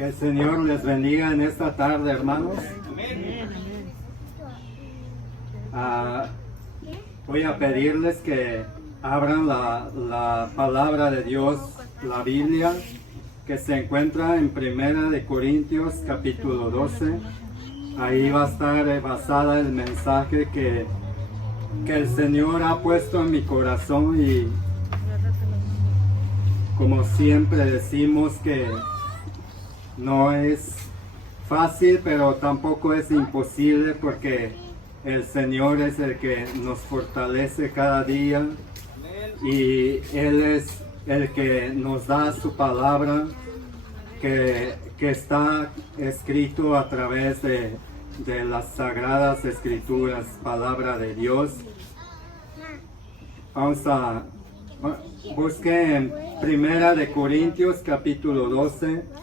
Que el Señor les bendiga en esta tarde, hermanos. Voy a pedirles que abran la palabra de Dios, la Biblia, que se encuentra en 1 de Corintios capítulo 12. Ahí va a estar basada el mensaje que el Señor ha puesto en mi corazón, y como siempre decimos que no es fácil, pero tampoco es imposible, porque el Señor es el que nos fortalece cada día y Él es el que nos da su palabra que está escrito a través de las Sagradas Escrituras, palabra de Dios. Busque en 1 de Corintios capítulo 12.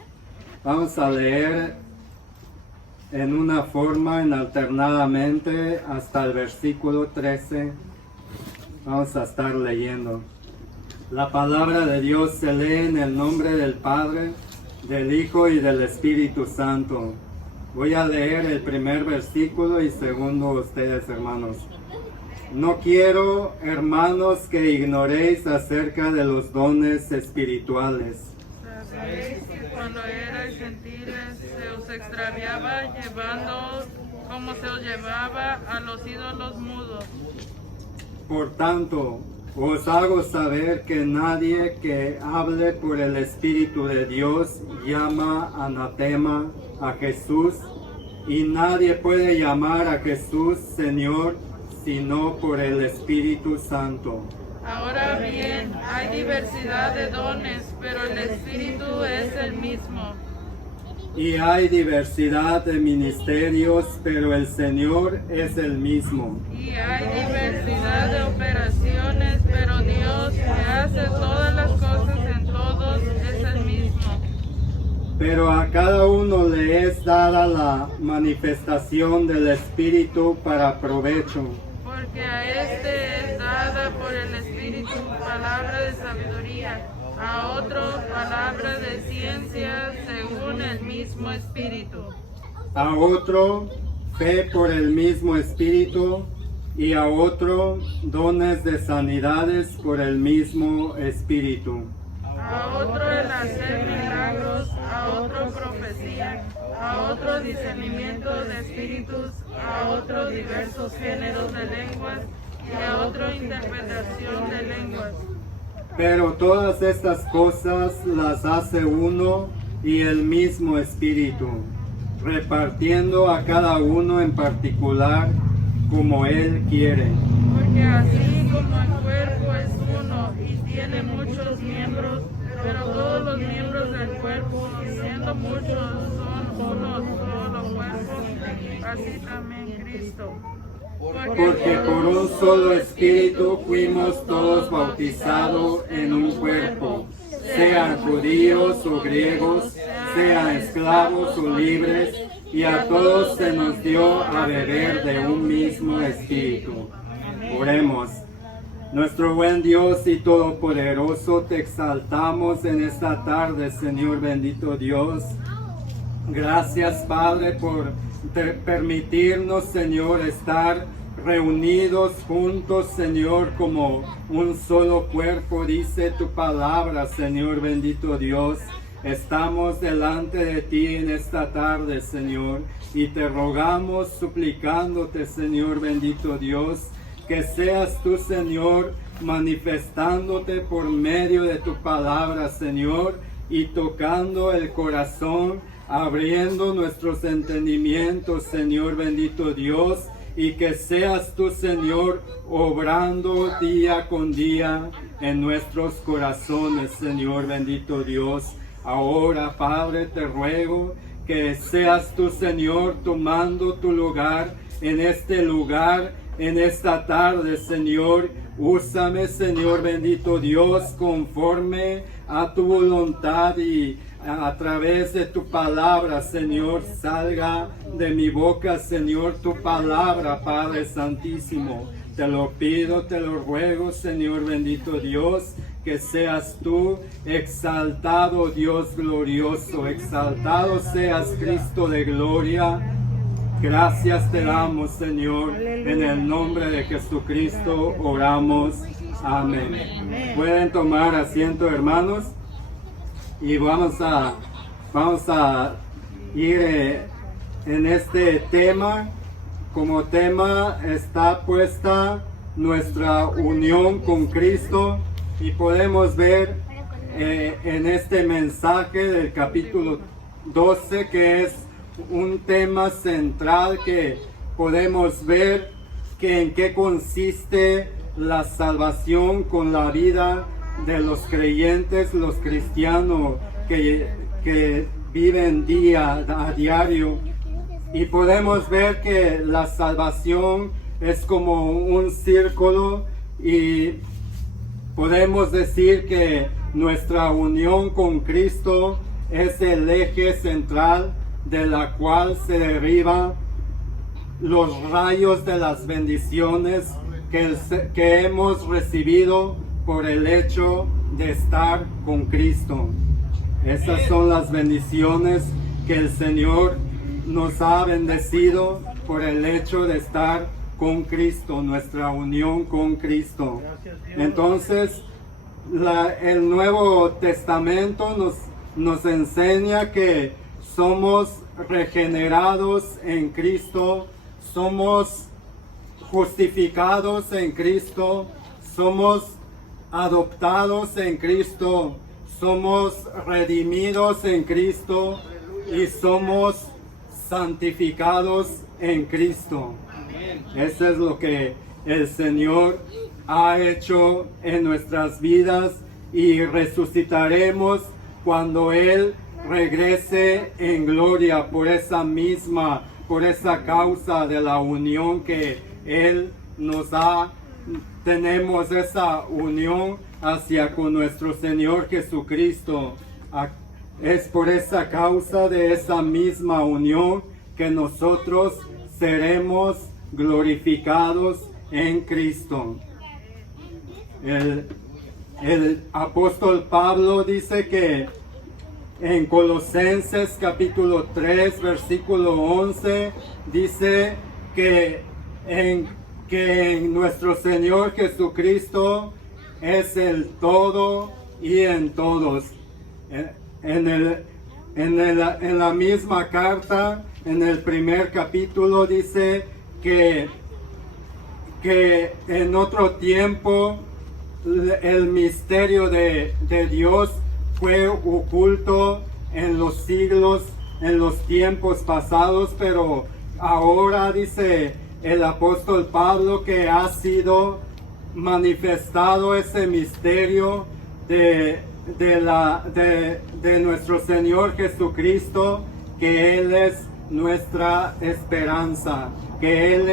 Vamos a leer en una forma, alternadamente, hasta el versículo 13. Vamos a estar leyendo. La palabra de Dios se lee en el nombre del Padre, del Hijo y del Espíritu Santo. Voy a leer el primer versículo y segundo ustedes, hermanos. No quiero, hermanos, que ignoréis acerca de los dones espirituales. Sabéis que cuando erais gentiles se os extraviaba llevando como se os llevaba a los ídolos mudos. Por tanto, os hago saber que nadie que hable por el Espíritu de Dios llama anatema a Jesús, y nadie puede llamar a Jesús Señor sino por el Espíritu Santo. Ahora bien, hay diversidad de dones, pero el Espíritu es el mismo. Y hay diversidad de ministerios, pero el Señor es el mismo. Y hay diversidad de operaciones, pero Dios, que hace todas las cosas en todos, es el mismo. Pero a cada uno le es dada la manifestación del Espíritu para provecho. Porque a este es dada por el Espíritu palabra de sabiduría, a otro palabra de ciencia según el mismo Espíritu, A otro fe por el mismo Espíritu, y a otro dones de sanidades por el mismo Espíritu. a otro el hacer milagros, a otro profecía, a otro discernimiento de espíritus, a otro diversos géneros de lenguas y a otro interpretación de lenguas. Pero todas estas cosas las hace uno y el mismo Espíritu, repartiendo a cada uno en particular como Él quiere. Porque así como el cuerpo es uno y tiene muchos miembros, pero todos los miembros del cuerpo, siendo muchos, son uno solo cuerpo, así también Cristo. Porque por un solo Espíritu fuimos todos bautizados en un cuerpo, sean judíos o griegos, sean esclavos o libres, y a todos se nos dio a beber de un mismo Espíritu. Oremos. Nuestro buen Dios y Todopoderoso, te exaltamos en esta tarde, Señor bendito Dios. Gracias, Padre, por permitirnos, Señor, estar reunidos juntos, Señor, como un solo cuerpo, dice tu palabra, Señor bendito Dios. Estamos delante de ti en esta tarde, Señor, y te rogamos, suplicándote, Señor bendito Dios, que seas tú, Señor, manifestándote por medio de tu palabra, Señor, y tocando el corazón, abriendo nuestros entendimientos, Señor bendito Dios, y que seas tú, Señor, obrando día con día en nuestros corazones, Señor bendito Dios. Ahora, Padre, te ruego que seas tú, Señor, tomando tu lugar, en esta tarde, Señor. Úsame, Señor bendito Dios, conforme a tu voluntad, y a través de tu palabra, Señor, salga de mi boca, Señor, tu palabra, Padre Santísimo. Te lo pido, te lo ruego, Señor bendito Dios, que seas tú exaltado, Dios glorioso, exaltado seas, Cristo de gloria. Gracias te damos, Señor, en el nombre de Jesucristo oramos. Amén. Pueden tomar asiento, hermanos, y vamos a ir en este tema. Como tema está puesta nuestra unión con Cristo, y podemos ver en este mensaje del capítulo 12 que es un tema central, que podemos ver que en qué consiste la salvación con la vida de los creyentes, los cristianos que viven día a diario. Y podemos ver que la salvación es como un círculo, y podemos decir que nuestra unión con Cristo es el eje central de la cual se derivan los rayos de las bendiciones que hemos recibido por el hecho de estar con Cristo. Esas son las bendiciones que el Señor nos ha bendecido por el hecho de estar con Cristo, nuestra unión con Cristo. Entonces, el Nuevo Testamento nos enseña que somos regenerados en Cristo, somos justificados en Cristo, somos adoptados en Cristo, somos redimidos en Cristo y somos santificados en Cristo. Eso es lo que el Señor ha hecho en nuestras vidas, y resucitaremos cuando Él regrese en gloria por esa causa de la unión que Él nos da. Tenemos esa unión hacia con nuestro Señor Jesucristo. Es por esa causa de esa misma unión que nosotros seremos glorificados en Cristo. El apóstol Pablo dice que en Colosenses capítulo 3 versículo 11 dice que en nuestro Señor Jesucristo es el todo y en todos. En la misma carta, en el primer capítulo, dice que en otro tiempo el misterio de Dios fue oculto en los siglos, en los tiempos pasados, pero ahora dice el apóstol Pablo que ha sido manifestado ese misterio de nuestro Señor Jesucristo, que Él es nuestra esperanza, que en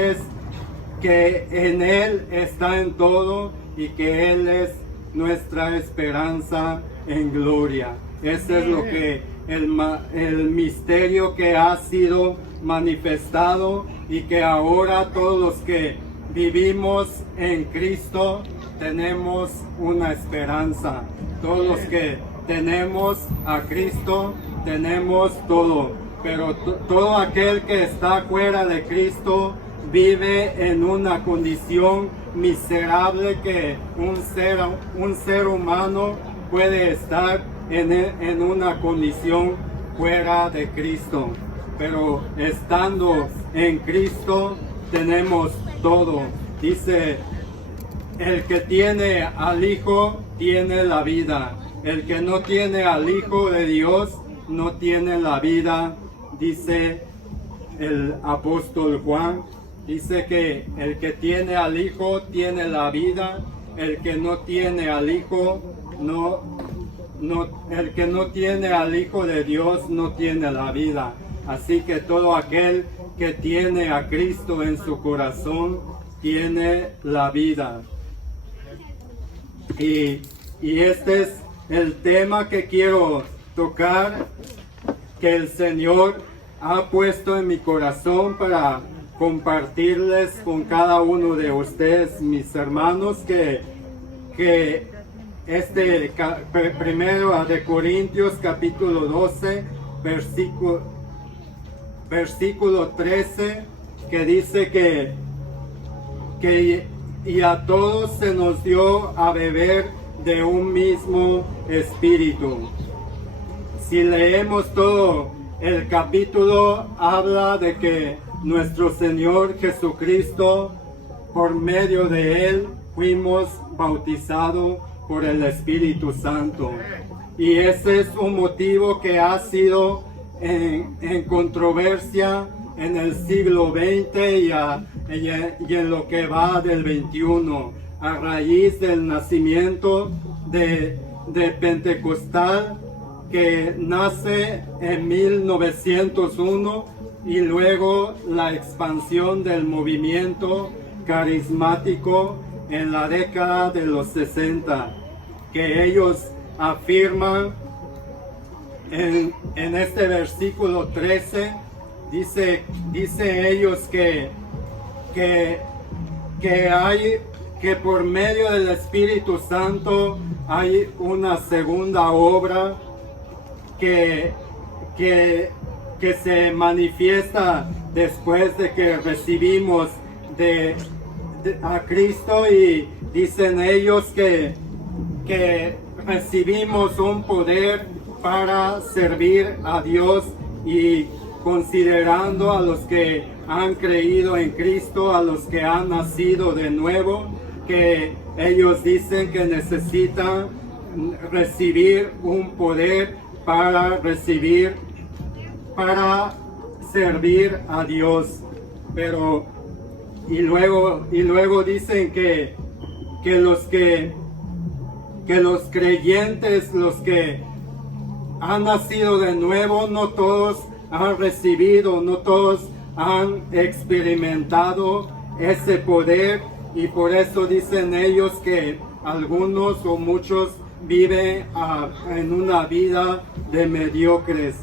Él está en todo, y que Él es nuestra esperanza en gloria. Ese es lo que el misterio que ha sido manifestado, y que ahora todos los que vivimos en Cristo tenemos una esperanza. Todos los que tenemos a Cristo tenemos todo, pero todo aquel que está fuera de Cristo vive en una condición miserable que un ser humano puede estar en una condición fuera de Cristo. Pero estando en Cristo tenemos todo. Dice, el que tiene al Hijo tiene la vida. El que no tiene al Hijo de Dios no tiene la vida. Dice el apóstol Juan. Dice que el que tiene al Hijo tiene la vida. El que no tiene al Hijo el que no tiene al Hijo de Dios no tiene la vida. Así que todo aquel que tiene a Cristo en su corazón tiene la vida. Y este es el tema que quiero tocar, que el Señor ha puesto en mi corazón para compartirles con cada uno de ustedes, mis hermanos, que primero de Corintios capítulo 12, versículo 13, que dice que y a todos se nos dio a beber de un mismo espíritu. Si leemos todo el capítulo, habla de que nuestro Señor Jesucristo, por medio de Él, fuimos bautizados por el Espíritu Santo. Y ese es un motivo que ha sido en controversia en el siglo XX y en lo que va del XXI, a raíz del nacimiento de Pentecostal, que nace en 1901, y luego la expansión del movimiento carismático en la década de los 60, que ellos afirman en este versículo 13, dice ellos que por medio del Espíritu Santo hay una segunda obra que se manifiesta después de que recibimos a Cristo, y dicen ellos que recibimos un poder para servir a Dios, y considerando a los que han creído en Cristo, a los que han nacido de nuevo, que ellos dicen que necesitan recibir un poder para servir a Dios. Pero y luego dicen que los creyentes, los que han nacido de nuevo, no todos han recibido, no todos han experimentado ese poder, y por eso dicen ellos que algunos o muchos viven en una vida de mediocres.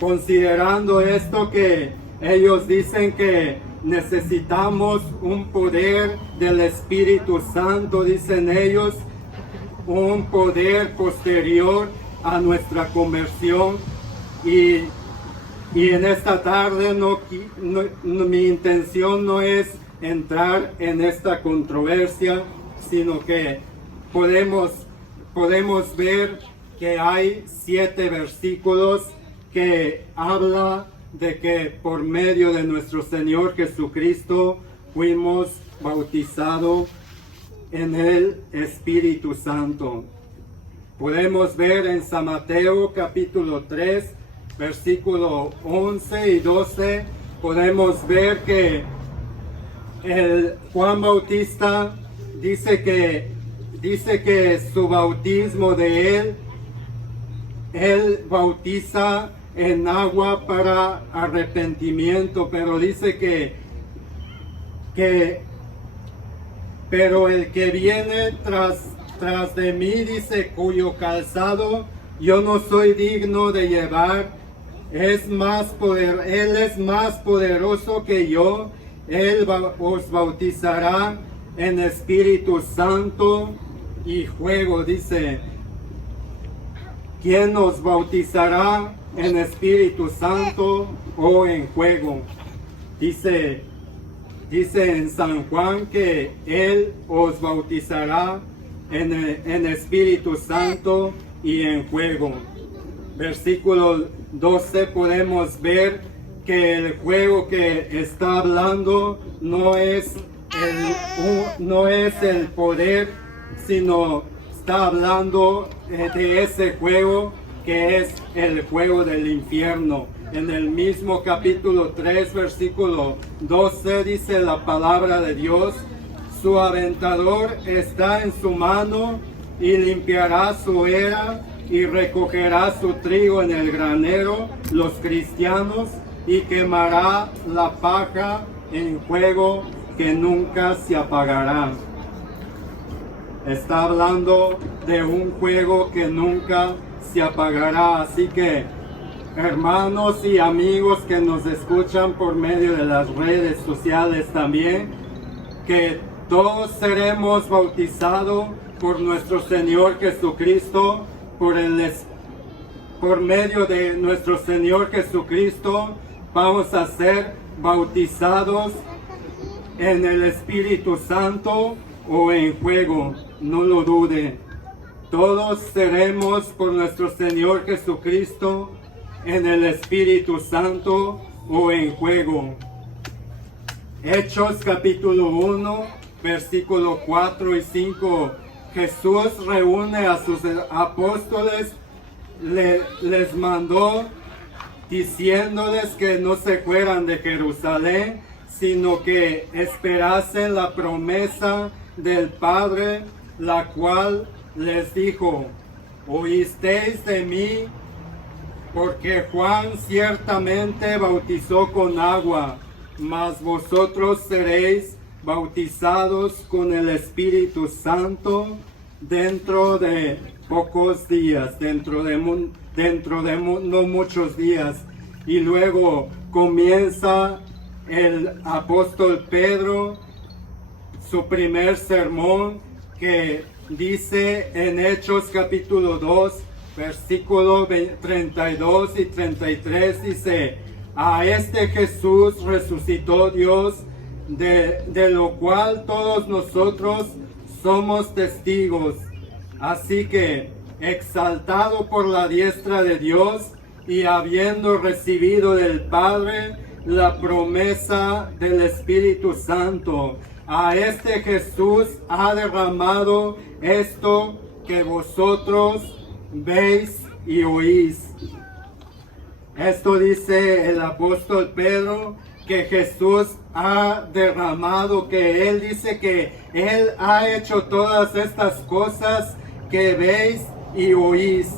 Considerando esto, que ellos dicen que necesitamos un poder del Espíritu Santo, dicen ellos, un poder posterior a nuestra conversión, y en esta tarde mi intención no es entrar en esta controversia, sino que podemos ver que hay 7 versículos que habla de que por medio de nuestro Señor Jesucristo fuimos bautizados en el Espíritu Santo. Podemos ver en San Mateo capítulo 3, versículo 11 y 12, podemos ver que el Juan Bautista dice que su bautismo de él bautiza en agua para arrepentimiento, pero dice pero el que viene tras de mí, dice, cuyo calzado yo no soy digno de llevar, él es más poderoso que yo. Él os bautizará en Espíritu Santo y fuego. Dice, ¿quién os bautizará en Espíritu Santo o en fuego? Dice en San Juan que Él os bautizará en Espíritu Santo y en fuego. Versículo 12 podemos ver que el fuego que está hablando no es el poder, sino está hablando de ese fuego que es el fuego del infierno. En el mismo capítulo 3, versículo 12, dice la palabra de Dios: su aventador está en su mano, y limpiará su era, y recogerá su trigo en el granero, los cristianos, y quemará la paja en fuego que nunca se apagará. Está hablando de un fuego que nunca se apagará. Así que, hermanos y amigos que nos escuchan por medio de las redes sociales también, que todos seremos bautizados por nuestro Señor Jesucristo, por medio de nuestro Señor Jesucristo, vamos a ser bautizados en el Espíritu Santo o en fuego, no lo dude. Todos seremos por nuestro Señor Jesucristo en el Espíritu Santo o en fuego. Hechos capítulo 1, versículo 4 y 5. Jesús reúne a sus apóstoles, les mandó diciéndoles que no se fueran de Jerusalén, sino que esperasen la promesa del Padre, la cual les dijo: oísteis de mí, porque Juan ciertamente bautizó con agua, mas vosotros seréis bautizados con el Espíritu Santo dentro de pocos días, dentro de no muchos días. Y luego comienza el apóstol Pedro su primer sermón, que dice en Hechos capítulo 2, versículo 32 y 33, dice: a este Jesús resucitó Dios, de lo cual todos nosotros somos testigos. Así que, exaltado por la diestra de Dios y habiendo recibido del Padre la promesa del Espíritu Santo, a este Jesús ha derramado esto que vosotros veis y oís. Esto dice el apóstol Pedro, que Jesús ha derramado, que Él dice que Él ha hecho todas estas cosas que veis y oís.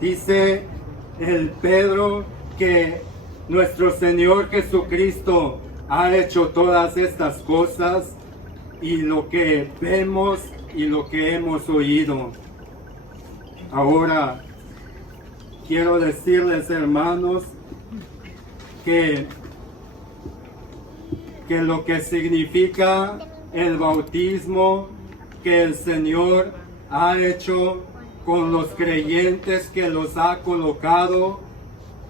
Dice el Pedro que nuestro Señor Jesucristo ha hecho todas estas cosas, y lo que vemos y lo que hemos oído. Ahora, quiero decirles, hermanos, que lo que significa el bautismo que el Señor ha hecho con los creyentes, que los ha colocado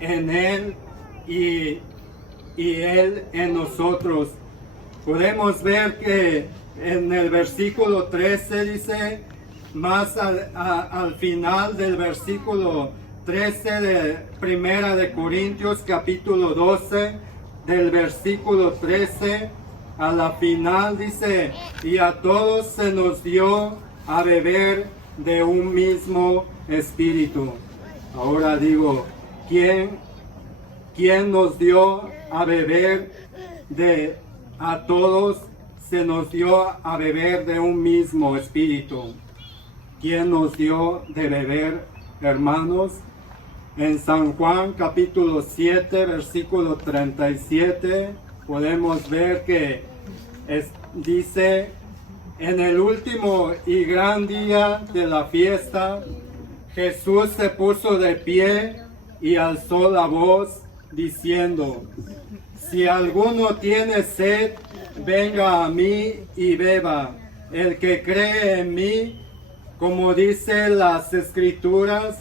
en Él y Él en nosotros. Podemos ver que en el versículo 13 dice, más al final del versículo 13 de Primera de Corintios capítulo 12, del versículo 13 a la final, dice: y a todos se nos dio a beber de un mismo espíritu. Ahora digo, ¿quién nos dio a beber a todos se nos dio a beber de un mismo espíritu? ¿Quién nos dio de beber, hermanos? En San Juan capítulo 7, versículo 37, podemos ver que dice: en el último y gran día de la fiesta, Jesús se puso de pie y alzó la voz, diciendo: si alguno tiene sed, venga a mí y beba. El que cree en mí, como dice las Escrituras,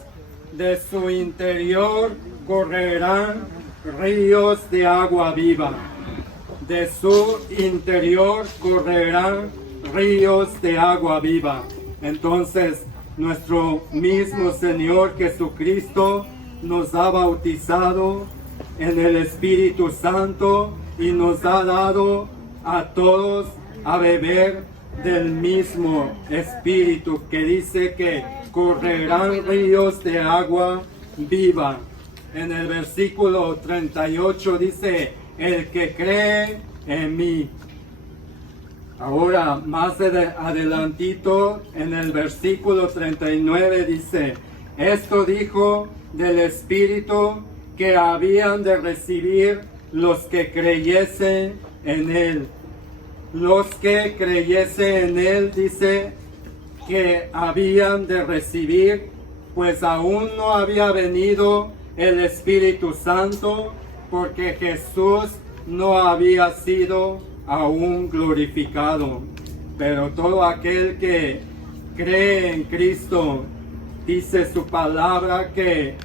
de su interior correrán ríos de agua viva. De su interior correrán ríos de agua viva. Entonces, nuestro mismo Señor Jesucristo nos ha bautizado en el Espíritu Santo y nos ha dado a todos a beber del mismo Espíritu, que dice que correrán ríos de agua viva. En el versículo 38 dice: el que cree en mí. Ahora, más adelantito, en el versículo 39 dice: esto dijo del Espíritu que habían de recibir los que creyesen en Él. Los que creyesen en Él, dice que habían de recibir, pues aún no había venido el Espíritu Santo, porque Jesús no había sido aún glorificado. Pero todo aquel que cree en Cristo, dice su palabra que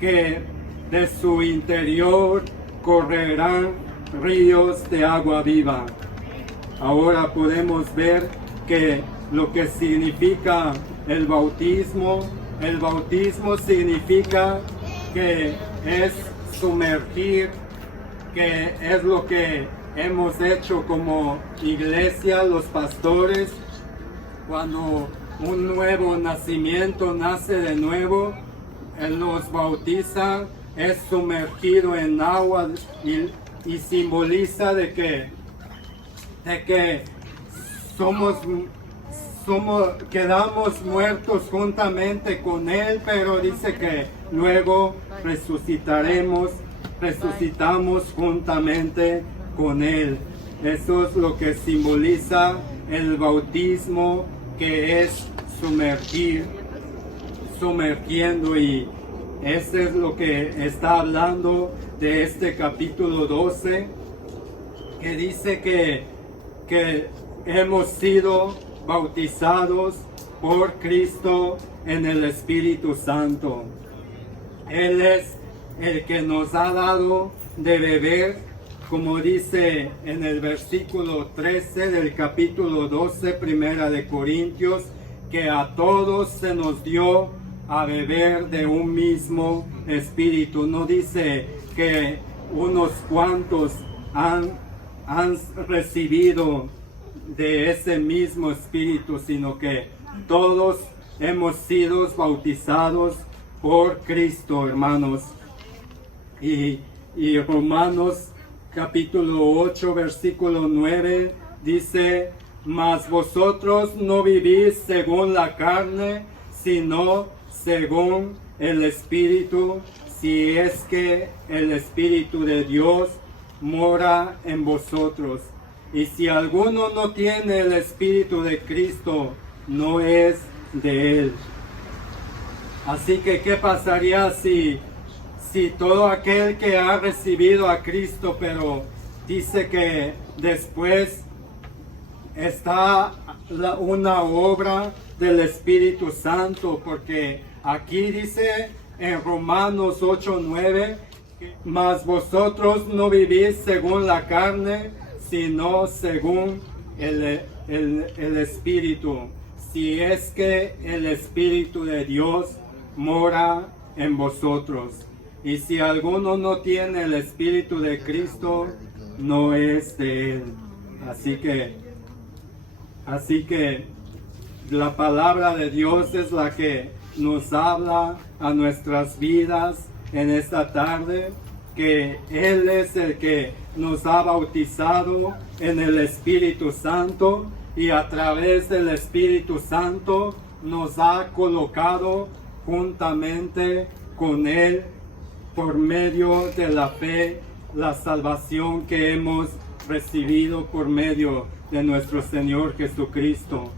de su interior correrán ríos de agua viva. Ahora podemos ver que lo que significa el bautismo significa que es sumergir, que es lo que hemos hecho como iglesia, los pastores, cuando un nuevo nacimiento nace de nuevo, Él nos bautiza, es sumergido en agua y simboliza de que quedamos muertos juntamente con Él, pero dice que luego resucitamos juntamente con Él. Eso es lo que simboliza el bautismo, que es sumergiendo, y eso es lo que está hablando de este capítulo 12, que dice que hemos sido bautizados por Cristo en el Espíritu Santo. Él es el que nos ha dado de beber, como dice en el versículo 13 del capítulo 12, primera de Corintios, que a todos se nos dio a beber de un mismo espíritu. No dice que unos cuantos han recibido de ese mismo espíritu, sino que todos hemos sido bautizados por Cristo, hermanos. Y Romanos capítulo 8, versículo 9 dice: mas vosotros no vivís según la carne, sino según el Espíritu, si es que el Espíritu de Dios mora en vosotros. Y si alguno no tiene el Espíritu de Cristo, no es de Él. Así que, ¿qué pasaría si todo aquel que ha recibido a Cristo, pero dice que después está una obra del Espíritu Santo? Porque aquí dice en Romanos 8:9, mas vosotros no vivís según la carne, sino según el Espíritu, si es que el Espíritu de Dios mora en vosotros. Y si alguno no tiene el Espíritu de Cristo, no es de Él. Así que la palabra de Dios es la que nos habla a nuestras vidas en esta tarde, que Él es el que nos ha bautizado en el Espíritu Santo, y a través del Espíritu Santo nos ha colocado juntamente con Él por medio de la fe, la salvación que hemos recibido por medio de nuestro Señor Jesucristo.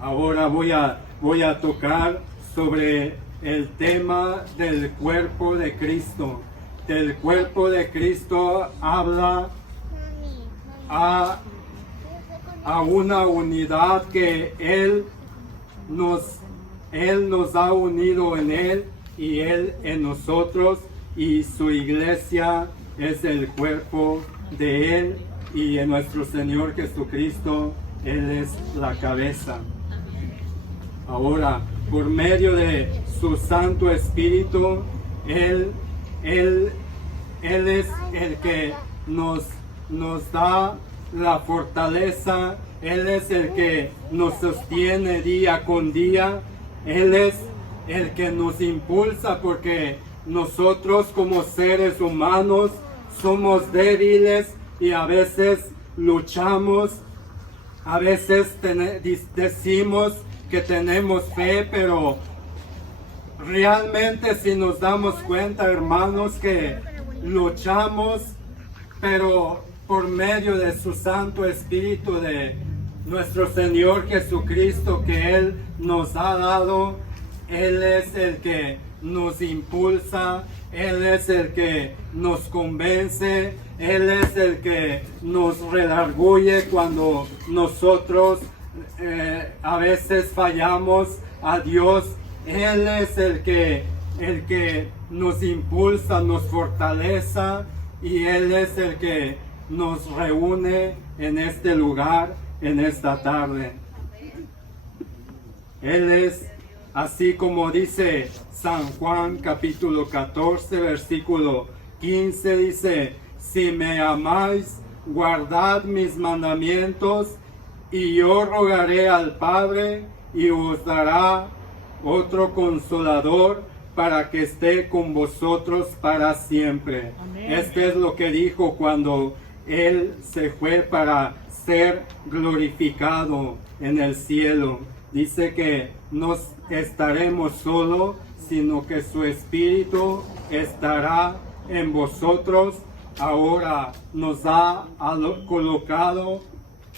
Ahora voy a tocar sobre el tema del cuerpo de Cristo. Del cuerpo de Cristo habla a una unidad que Él nos ha unido en Él y Él en nosotros, y su iglesia es el cuerpo de Él, y en nuestro Señor Jesucristo Él es la cabeza. Ahora, por medio de su Santo Espíritu, Él es el que nos da la fortaleza. Él es el que nos sostiene día con día. Él es el que nos impulsa, porque nosotros como seres humanos somos débiles y a veces luchamos, a veces decimos que tenemos fe, pero realmente, si nos damos cuenta, hermanos, que luchamos, pero por medio de su Santo Espíritu, de nuestro Señor Jesucristo que Él nos ha dado. Él es el que nos impulsa, Él es el que nos convence, Él es el que nos redarguye cuando nosotros a veces fallamos a Dios, Él es el que nos impulsa, nos fortalece, y Él es el que nos reúne en este lugar, en esta tarde. Él es, así como dice San Juan capítulo 14, versículo 15, dice: si me amáis, guardad mis mandamientos, y yo rogaré al Padre, y os dará otro consolador, para que esté con vosotros para siempre. Amén. Este es lo que dijo cuando Él se fue para ser glorificado en el cielo. Dice que no estaremos solos, sino que su Espíritu estará en vosotros. Ahora nos ha colocado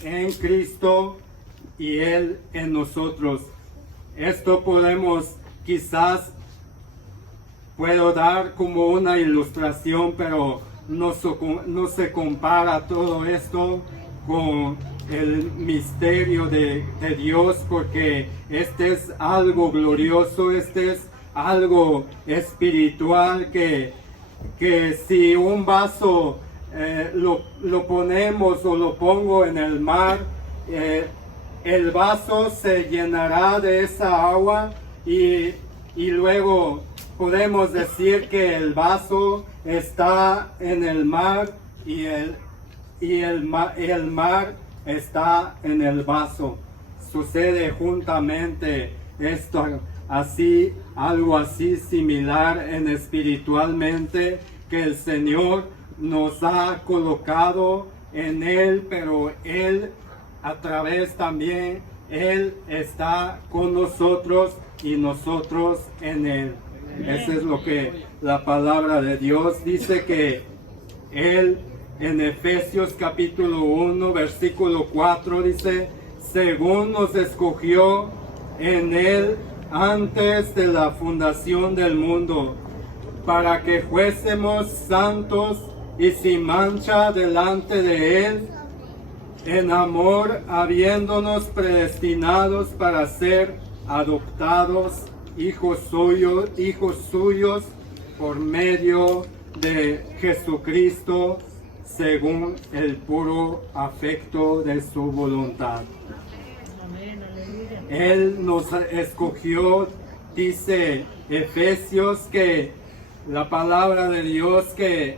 en Cristo y Él en nosotros. Esto podemos, quizás puedo dar como una ilustración, pero no se compara todo esto con el misterio de Dios, porque este es algo glorioso, este es algo espiritual, que si un vaso lo ponemos o lo pongo en el mar, el vaso se llenará de esa agua, y luego podemos decir que el vaso está en el mar y el mar está en el vaso. Sucede juntamente esto así, algo así similar en espiritualmente, que el Señor nos ha colocado en Él, pero Él a través también, Él está con nosotros y nosotros en Él. Eso es lo que la palabra de Dios dice, que Él en Efesios capítulo 1 versículo 4 dice: según nos escogió en Él antes de la fundación del mundo, para que fuésemos santos y sin mancha delante de Él, en amor, habiéndonos predestinados para ser adoptados hijos suyos por medio de Jesucristo, según el puro afecto de su voluntad. Él nos escogió, dice Efesios, que la palabra de Dios, que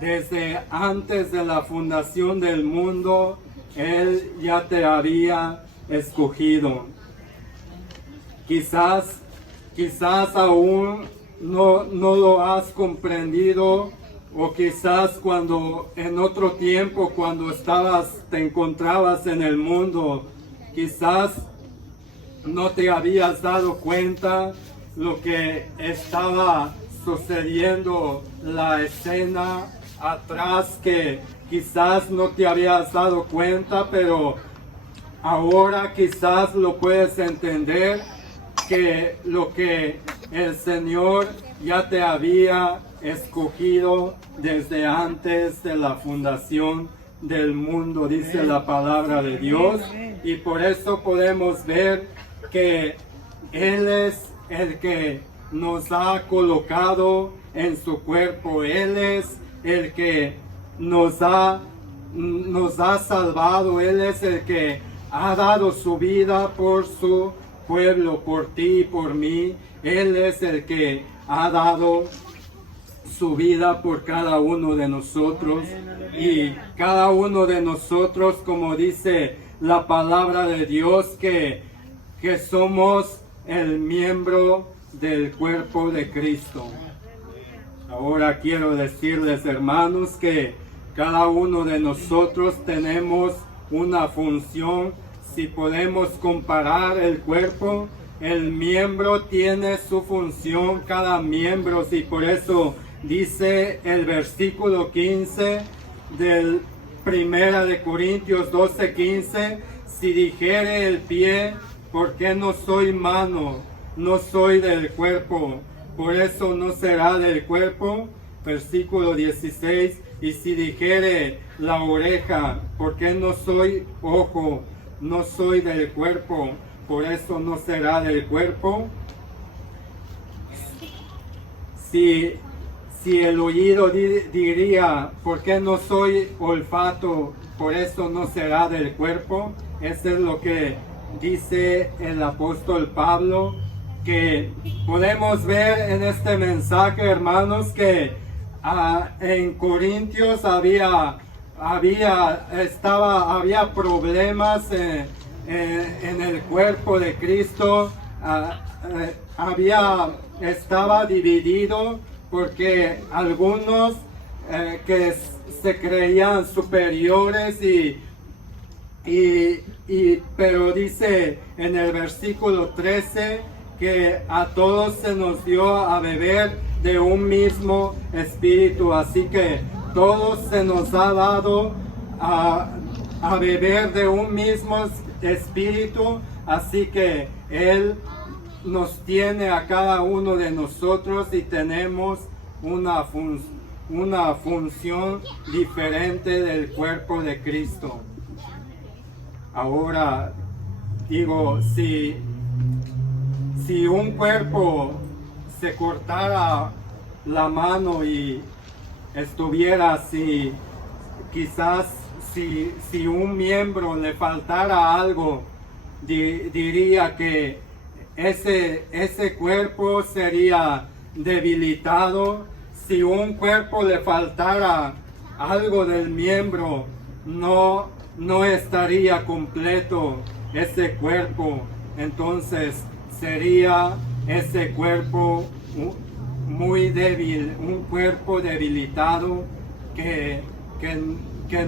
desde antes de la fundación del mundo, Él ya te había escogido. Quizás aún no lo has comprendido, o quizás cuando en otro tiempo, cuando te encontrabas en el mundo, quizás no te habías dado cuenta lo que estaba sucediendo, la escena atrás, que quizás no te habías dado cuenta, pero ahora quizás lo puedes entender, que lo que el Señor ya te había escogido desde antes de la fundación del mundo, dice la palabra de Dios. Y por eso podemos ver que Él es el que nos ha colocado en su cuerpo. Él es el que nos ha salvado. Él es el que ha dado su vida por su pueblo, por ti y por mí. Él es el que ha dado su vida por cada uno de nosotros, y cada uno de nosotros, como dice la palabra de Dios, que somos el miembro del cuerpo de Cristo. Ahora quiero decirles, hermanos, que cada uno de nosotros tenemos una función. Si podemos comparar el cuerpo, el miembro tiene su función, cada miembro, y por eso dice el versículo 15 del 1 de Corintios 12:15: si dijere el pie, ¿por qué no soy mano? No soy del cuerpo, por eso no será del cuerpo. Versículo 16: y si dijere la oreja, ¿por qué no soy ojo? no soy del cuerpo, por eso no será del cuerpo. Si el oído diría, ¿por qué no soy olfato? Por eso no será del cuerpo. Eso es lo que dice el apóstol Pablo, que podemos ver en este mensaje, hermanos, que en Corintios había problemas en el cuerpo de Cristo. Estaba dividido porque algunos que se creían superiores pero dice en el versículo 13 que a todos se nos dio a beber de un mismo espíritu, así que todos se nos ha dado a beber de un mismo espíritu, así que Él nos tiene a cada uno de nosotros y tenemos una función diferente del cuerpo de Cristo. Ahora digo, si un cuerpo se cortara la mano y estuviera así, quizás si un miembro le faltara algo, diría que ese cuerpo sería debilitado. Si un cuerpo le faltara algo del miembro, no estaría completo ese cuerpo. Entonces sería ese cuerpo muy débil, un cuerpo debilitado que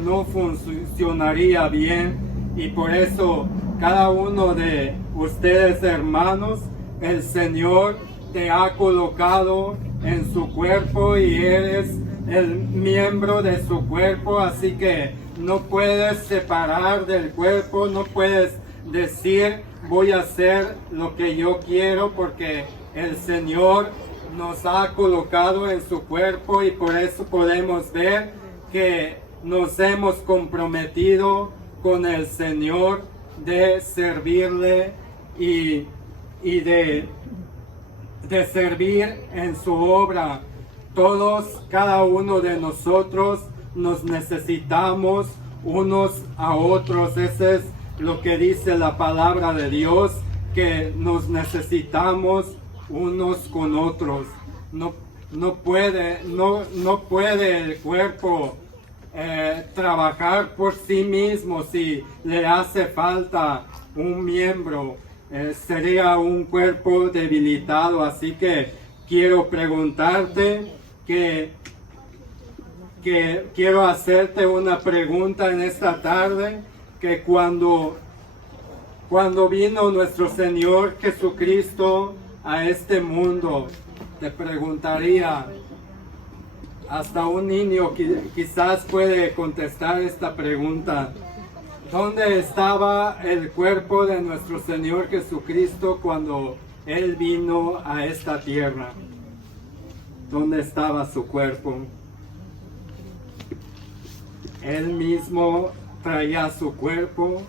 no funcionaría bien. Y por eso cada uno de ustedes, hermanos, el Señor te ha colocado en su cuerpo y eres el miembro de su cuerpo, así que no puedes separar del cuerpo, no puedes decir voy a hacer lo que yo quiero, porque el Señor nos ha colocado en su cuerpo y por eso podemos ver que nos hemos comprometido con el Señor de servirle y de servir en su obra. Cada uno de nosotros nos necesitamos unos a otros. Eso es lo que dice la palabra de Dios, que nos necesitamos unos con otros. No puede el cuerpo trabajar por sí mismo. Si le hace falta un miembro, sería un cuerpo debilitado. Así que quiero preguntarte, quiero hacerte una pregunta en esta tarde, que cuando vino nuestro Señor Jesucristo a este mundo, te preguntaría, hasta un niño quizás puede contestar esta pregunta: ¿dónde estaba el cuerpo de nuestro Señor Jesucristo cuando Él vino a esta tierra? ¿Dónde estaba su cuerpo? Él mismo traía su cuerpo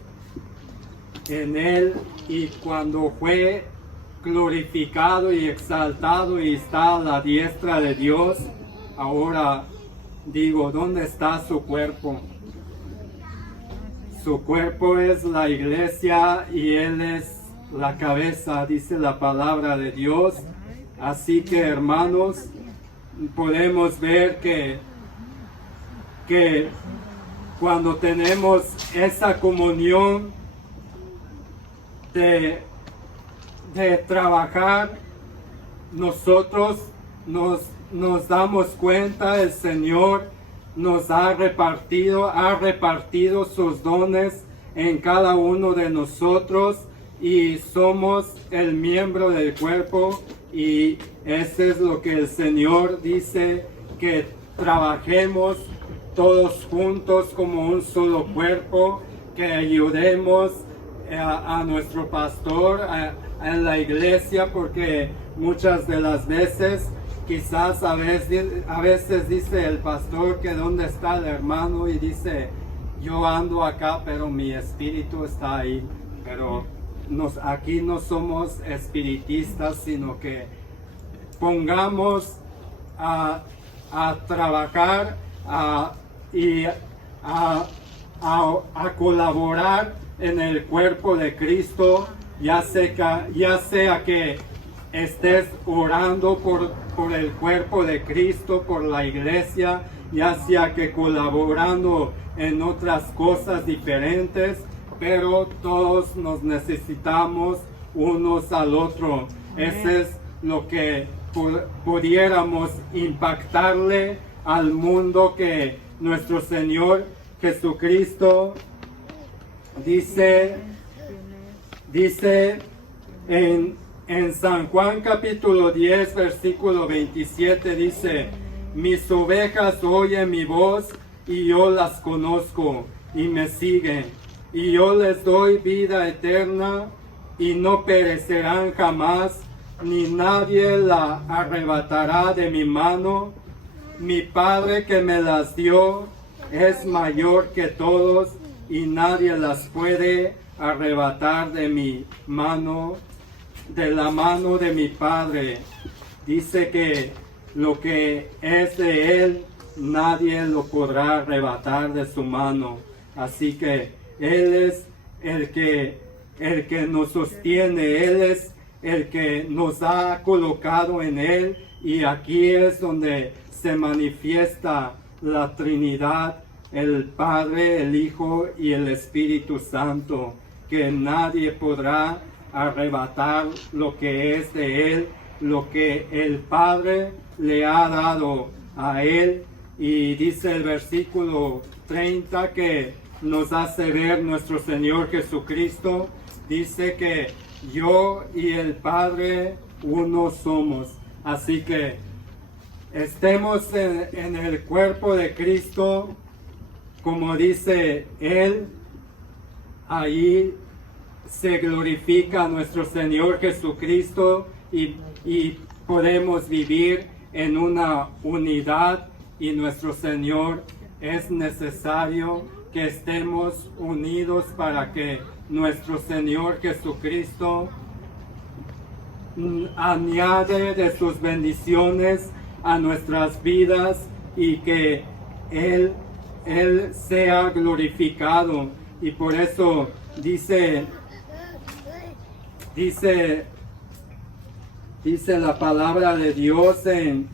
en Él, y cuando fue glorificado y exaltado y está a la diestra de Dios, ahora digo, ¿dónde está su cuerpo? Su cuerpo es la iglesia y Él es la cabeza, dice la palabra de Dios. Así que, hermanos, podemos ver que cuando tenemos esa comunión de trabajar, nosotros nos damos cuenta, el Señor nos ha repartido sus dones en cada uno de nosotros, y somos el miembro del cuerpo, y eso es lo que el Señor dice, que trabajemos todos juntos como un solo cuerpo, que ayudemos a nuestro pastor en la iglesia, porque muchas de las veces, quizás a veces dice el pastor que dónde está el hermano, y dice, yo ando acá, pero mi espíritu está ahí. Pero aquí no somos espiritistas, sino que pongamos a trabajar y a colaborar en el cuerpo de Cristo, ya sea que estés orando por el cuerpo de Cristo, por la iglesia, ya sea que colaborando en otras cosas diferentes, pero todos nos necesitamos unos al otro. Ese es lo que pudiéramos impactarle al mundo, que nuestro Señor Jesucristo dice en San Juan capítulo 10 versículo 27, dice: mis ovejas oyen mi voz y yo las conozco y me siguen, y yo les doy vida eterna y no perecerán jamás, ni nadie la arrebatará de mi mano. Mi Padre que me las dio es mayor que todos y nadie las puede arrebatar de mi mano, de la mano de mi Padre. Dice que lo que es de Él, nadie lo podrá arrebatar de su mano. Así que Él es el que nos sostiene, Él es el que nos ha colocado en Él, y aquí es donde se manifiesta la Trinidad, el Padre, el Hijo y el Espíritu Santo, que nadie podrá arrebatar lo que es de Él, lo que el Padre le ha dado a Él. Y dice el versículo 30 que nos hace ver nuestro Señor Jesucristo, dice que yo y el Padre uno somos. Así que estemos en el cuerpo de Cristo, como dice Él, ahí se glorifica a nuestro Señor Jesucristo y podemos vivir en una unidad, y nuestro Señor es necesario que estemos unidos para que nuestro Señor Jesucristo añade de sus bendiciones a nuestras vidas y que Él sea glorificado. Y por eso dice la palabra de Dios en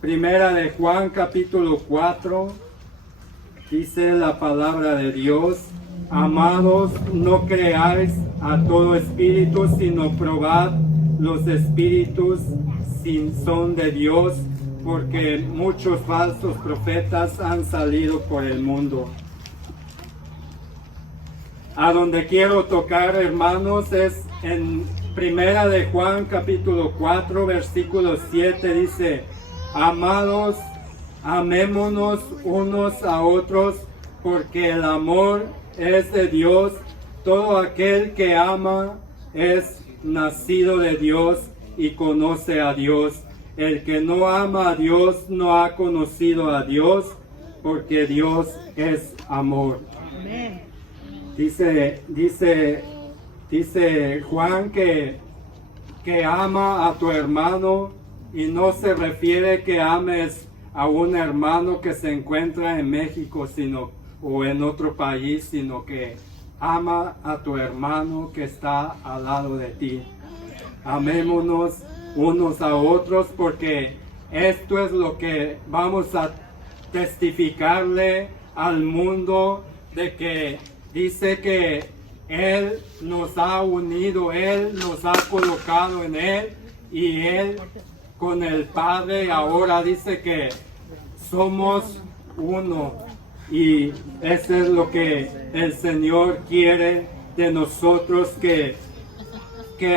Primera de Juan capítulo 4, dice la palabra de Dios: amados, no creáis a todo espíritu, sino probad los espíritus si son de Dios, porque muchos falsos profetas han salido por el mundo. A donde quiero tocar, hermanos, es en Primera de Juan capítulo 4 versículo 7, dice: amados, amémonos unos a otros, porque el amor es de Dios. Todo aquel que ama es nacido de Dios y conoce a Dios. El que no ama a Dios no ha conocido a Dios, porque Dios es amor. Amén. Dice Juan que ama a tu hermano, y no se refiere que ames a un hermano que se encuentra en México o en otro país, sino que ama a tu hermano que está al lado de ti. Amémonos unos a otros, porque esto es lo que vamos a testificarle al mundo, de que dice que Él nos ha unido, Él nos ha colocado en Él, y Él con el Padre ahora dice que somos uno. Y eso es lo que el Señor quiere de nosotros, que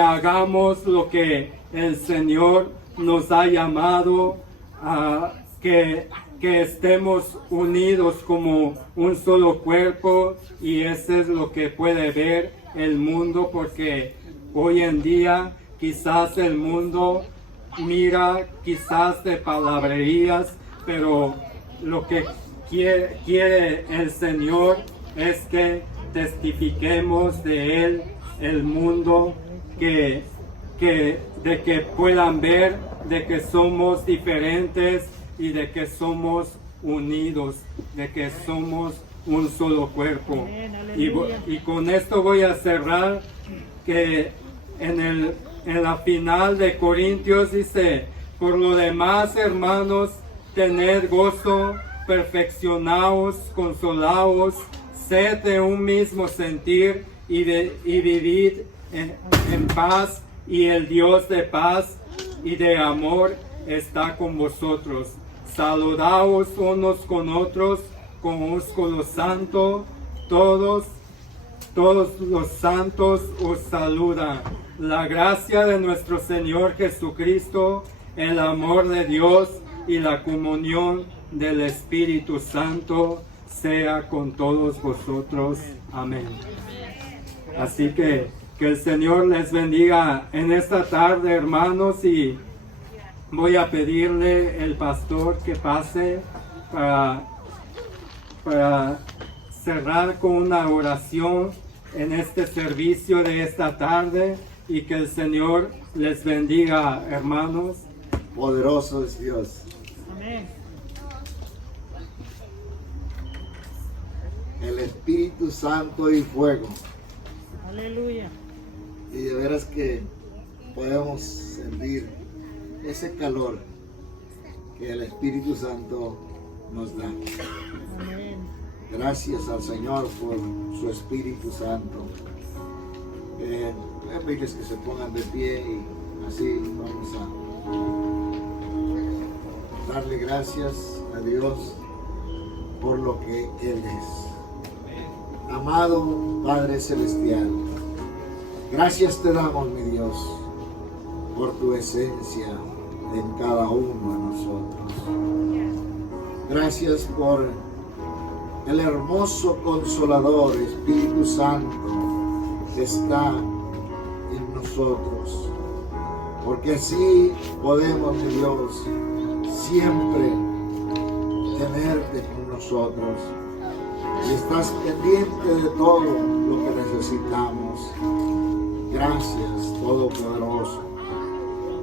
hagamos lo que el Señor nos ha llamado, a que estemos unidos como un solo cuerpo. Y eso es lo que puede ver el mundo, porque hoy en día quizás el mundo mira quizás de palabrerías, pero lo que quiere el Señor es que testifiquemos de Él el mundo, de que puedan ver de que somos diferentes y de que somos unidos, de que somos un solo cuerpo. Y con esto voy a cerrar, que en la final de Corintios dice: por lo demás, hermanos, tened gozo, perfeccionaos, consolaos, sed de un mismo sentir y vivid en paz, y el Dios de paz y de amor está con vosotros. Saludaos unos con otros con los santos, todos los santos os saludan. La gracia de nuestro Señor Jesucristo, el amor de Dios y la comunión del Espíritu Santo sea con todos vosotros. Amén. Así que el Señor les bendiga en esta tarde, hermanos, y voy a pedirle al pastor que pase para cerrar con una oración en este servicio de esta tarde, y que el Señor les bendiga, hermanos. Poderoso es Dios. Amén. El Espíritu Santo y fuego. Aleluya. Y de veras que podemos sentir ese calor que el Espíritu Santo nos da. Amén. Gracias al Señor por su Espíritu Santo. Voy a pedirles que se pongan de pie y así vamos a darle gracias a Dios por lo que Él es. Amado Padre Celestial, gracias te damos, mi Dios, por tu esencia en cada uno de nosotros. Gracias por el hermoso Consolador, Espíritu Santo, que está en nosotros. Porque así podemos, mi Dios, siempre tenerte con nosotros. Y estás pendiente de todo lo que necesitamos. Gracias, Todopoderoso.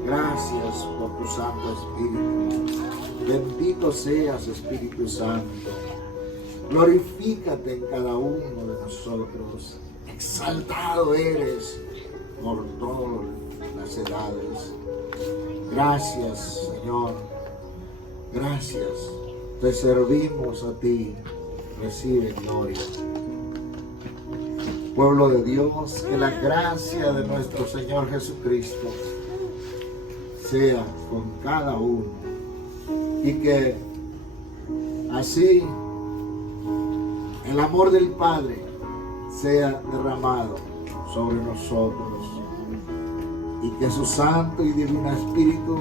Gracias por tu Santo Espíritu. Bendito seas, Espíritu Santo. Glorifícate en cada uno de nosotros. Exaltado eres por todas las edades. Gracias, Señor. Gracias. Te servimos a ti. Recibe gloria. Pueblo de Dios, que la gracia de nuestro Señor Jesucristo sea con cada uno, y que así el amor del Padre sea derramado sobre nosotros, y que su Santo y Divino Espíritu,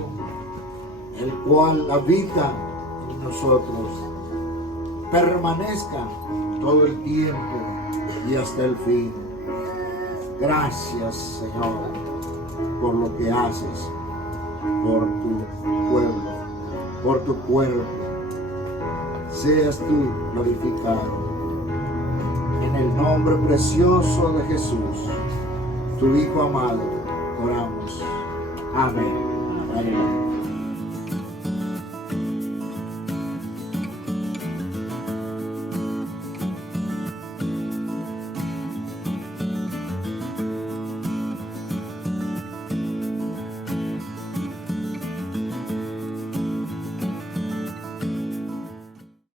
el cual habita en nosotros, permanezca todo el tiempo y hasta el fin. Gracias, Señor, por lo que haces por tu pueblo, por tu cuerpo. Seas tú glorificado. En el nombre precioso de Jesús, tu Hijo amado, oramos. Amén. Amén.